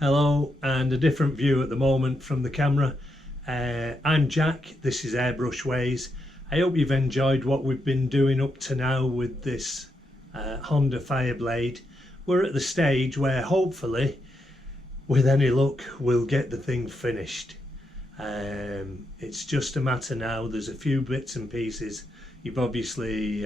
Hello, and a different view at the moment from the camera. I'm Jack, this is Airbrush Ways. I hope you've enjoyed what we've been doing up to now with this Honda Fireblade. We're at the stage where hopefully, with any luck, we'll get the thing finished. It's just a matter now, there's a few bits and pieces. You've obviously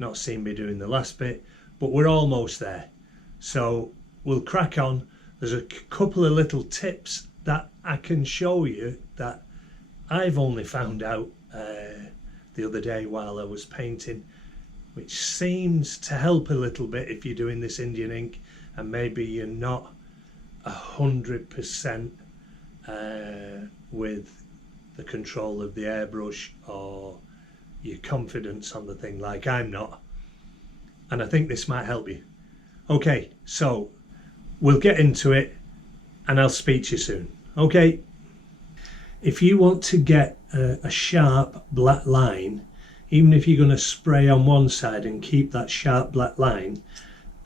not seen me doing the last bit, but we're almost there. So we'll crack on. There's a couple of little tips that I can show you that I've only found out the other day while I was painting, which seems to help a little bit if you're doing this Indian ink and maybe you're not 100% with the control of the airbrush or your confidence on the thing, like I'm not. And I think this might help you. Okay, so we'll get into it and I'll speak to you soon. Okay. If you want to get a sharp black line, even if you're going to spray on one side and keep that sharp black line,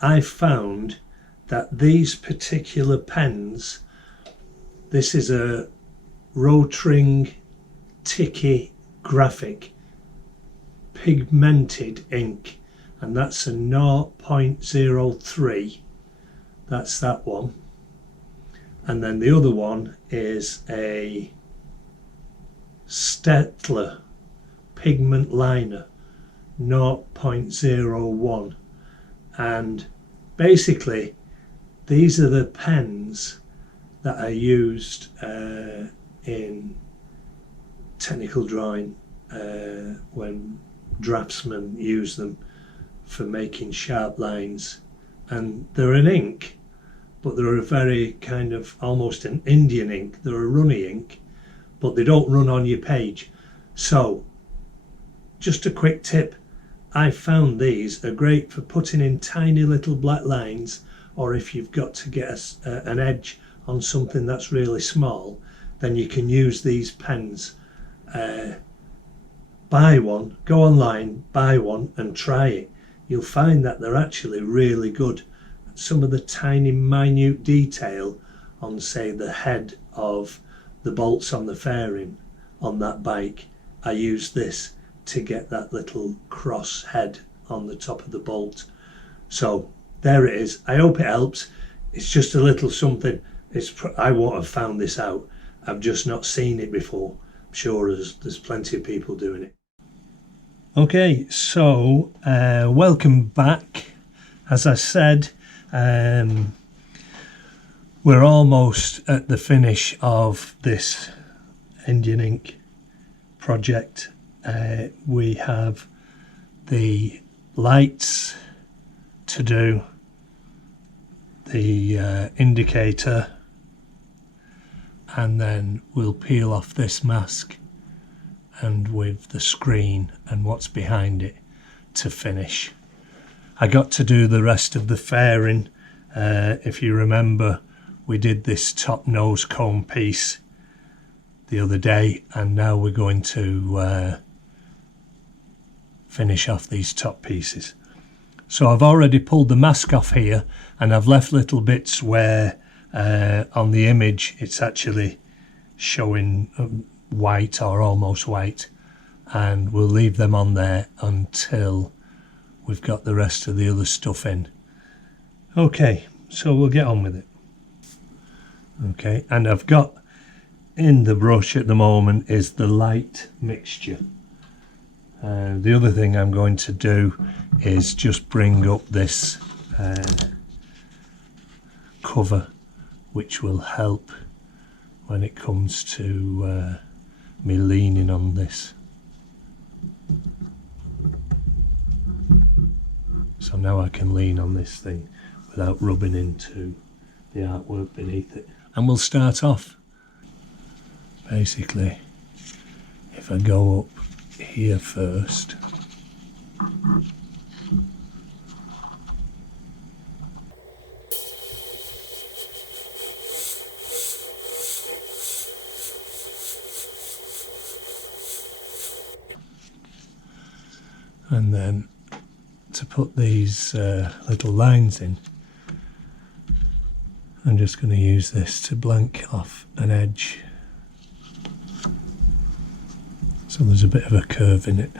I've found that these particular pens, this is a Rotring Ticky Graphic pigmented ink, and that's a 0.03. That's that one. And then the other one is a Stettler pigment liner, 0.01. And basically these are the pens that are used in technical drawing when draftsmen use them for making sharp lines. And they're an ink, but they're a very kind of almost an Indian ink. They're a runny ink, but they don't run on your page. So just a quick tip, I found these are great for putting in tiny little black lines, or if you've got to get an edge on something that's really small, then you can use these pens. Buy one, go online, buy one and try it. You'll find that they're actually really good. Some of the tiny minute detail on, say, the head of the bolts on the fairing on that bike, I used this to get that little cross head on the top of the bolt. So there it is. I hope it helps. It's just a little something. I won't have found this out. I've just not seen it before. I'm sure there's plenty of people doing it. Okay, so welcome back. As I said, we're almost at the finish of this Indian ink project. We have the lights to do, the indicator, and then we'll peel off this mask and with the screen and what's behind it to finish. I got to do the rest of the fairing. If you remember, we did this top nose cone piece the other day, and now we're going to finish off these top pieces. So I've already pulled the mask off here, and I've left little bits where on the image it's actually showing white or almost white, and we'll leave them on there until we've got the rest of the other stuff in. Okay, so we'll get on with it. Okay, and I've got in the brush at the moment is the light mixture. The other thing I'm going to do is just bring up this cover, which will help when it comes to me leaning on this. So now I can lean on this thing without rubbing into the artwork beneath it. And we'll start off. Basically, if I go up here first, and then to put these little lines in, I'm just going to use this to blank off an edge, so there's a bit of a curve in it.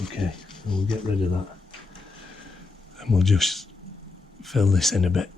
Okay, and we'll get rid of that and we'll just fill this in a bit.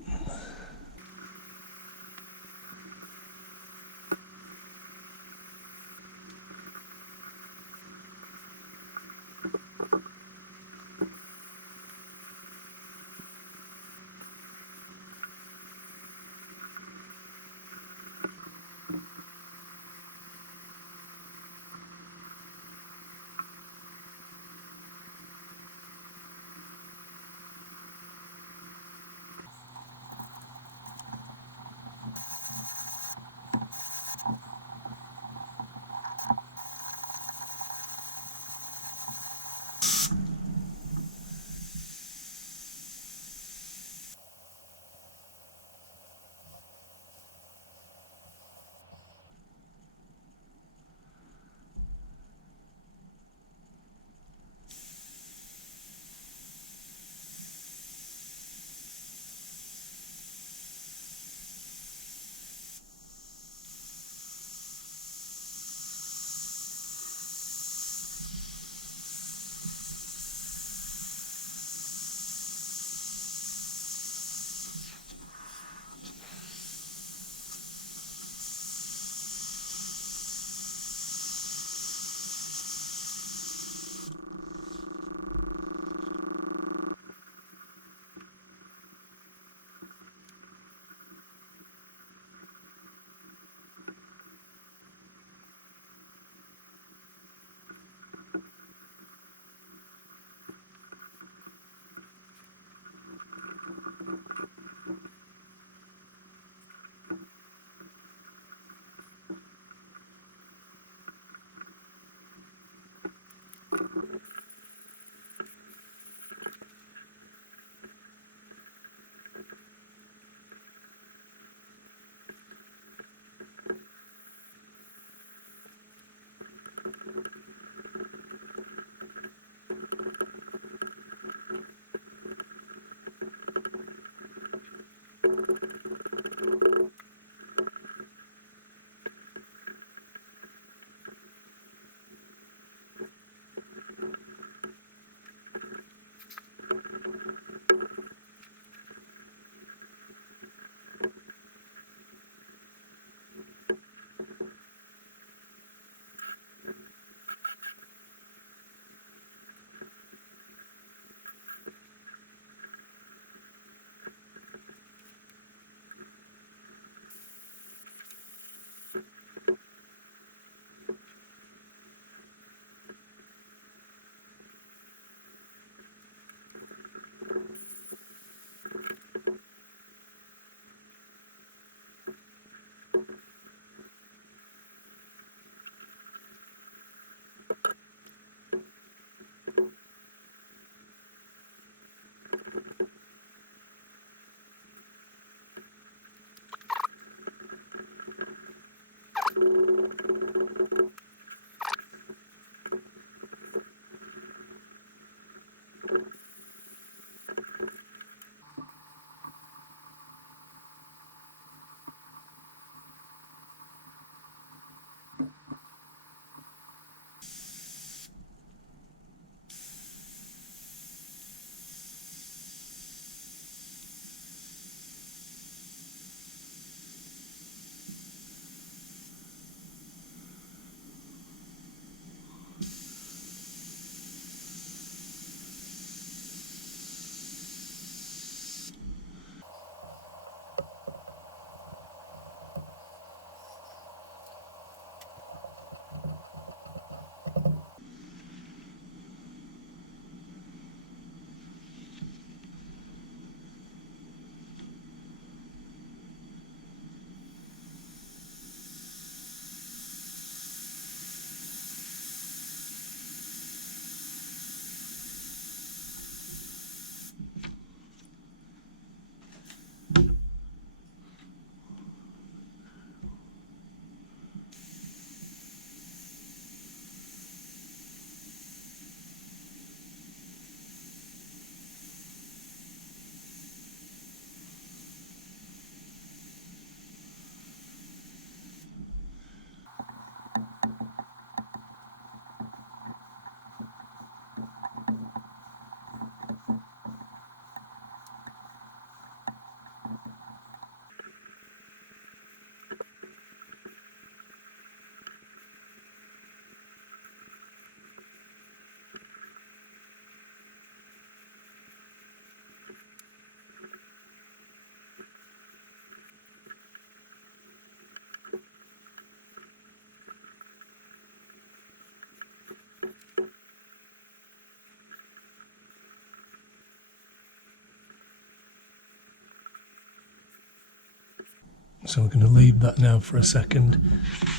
So we're going to leave that now for a second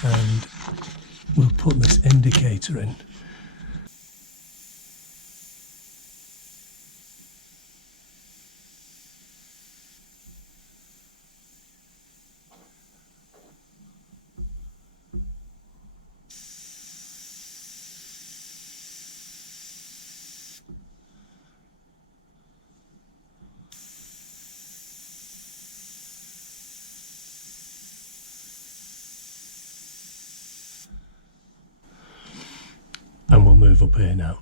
and we'll put this indicator in. And we'll move up here now.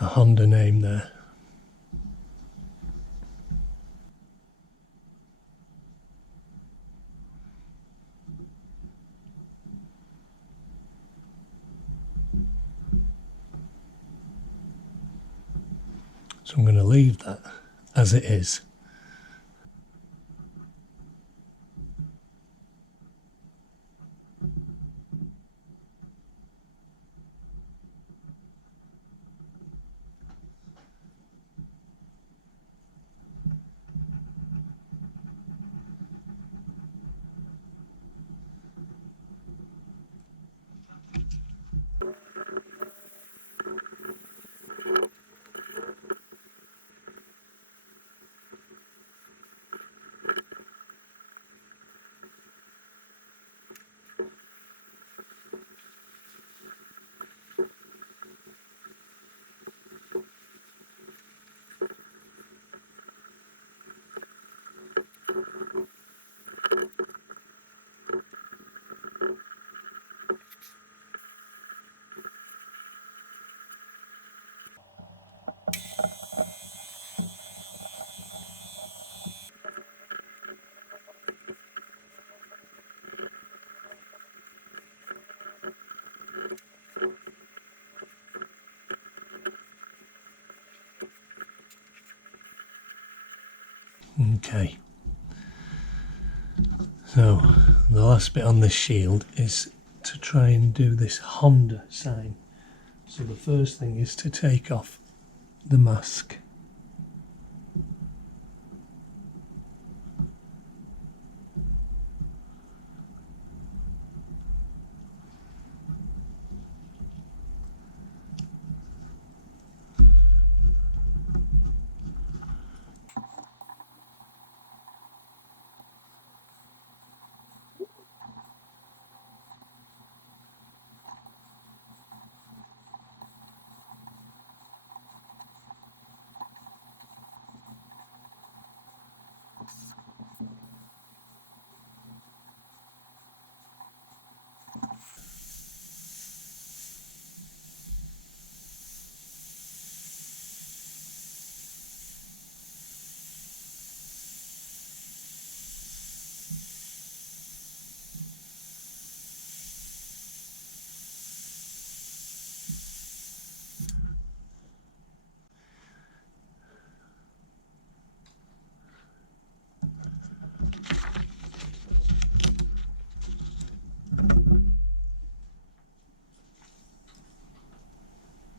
A Honda name there. So I'm going to leave that as it is. Okay, so the last bit on this shield is to try and do this Honda sign. So the first thing is to take off the mask.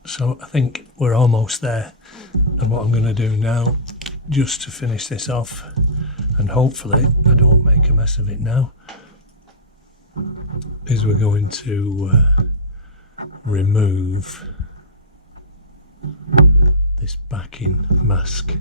So I think we're almost there, and what I'm going to do now, just to finish this off, and hopefully I don't make a mess of it now, is we're going to remove this backing mask.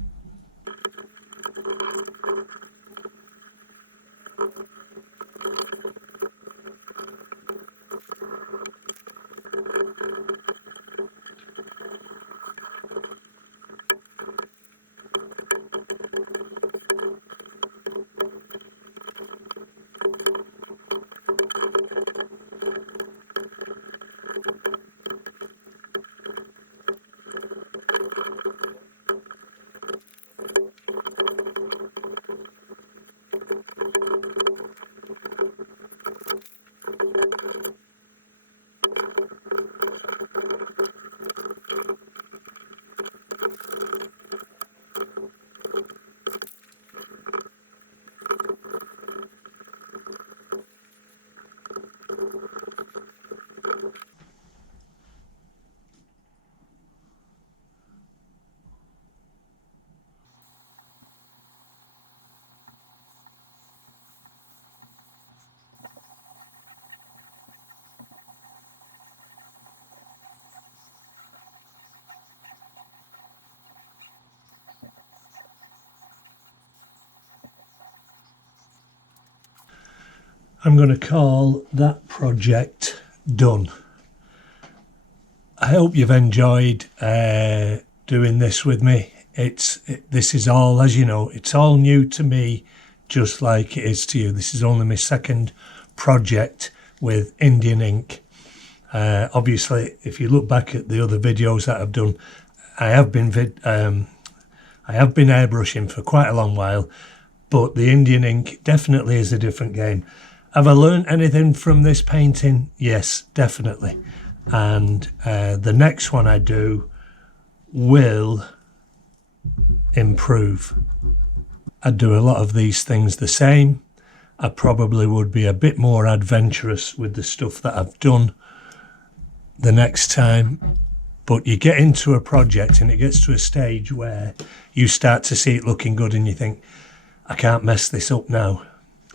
I'm going to call that project done. I hope you've enjoyed doing this with me. This is all, as you know, it's all new to me, just like it is to you. This is only my second project with Indian ink. Obviously, if you look back at the other videos that I've done, I have been airbrushing for quite a long while, but the Indian ink definitely is a different game. Have I learned anything from this painting? Yes, definitely. And the next one I do will improve. I'd do a lot of these things the same. I probably would be a bit more adventurous with the stuff that I've done the next time. But you get into a project and it gets to a stage where you start to see it looking good and you think, I can't mess this up now.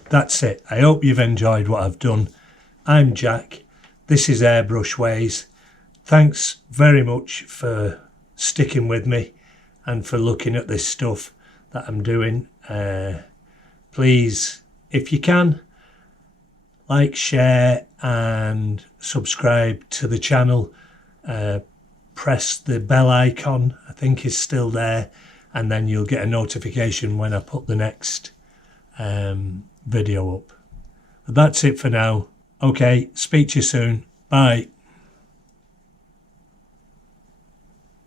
That's it. I hope you've enjoyed what I've done. I'm Jack. This is Airbrush Ways. Thanks very much for sticking with me and for looking at this stuff that I'm doing. Please, if you can, like, share and subscribe to the channel. Press the bell icon, I think is still there, and then you'll get a notification when I put the next video up. But that's it for now. Okay, speak to you soon. Bye.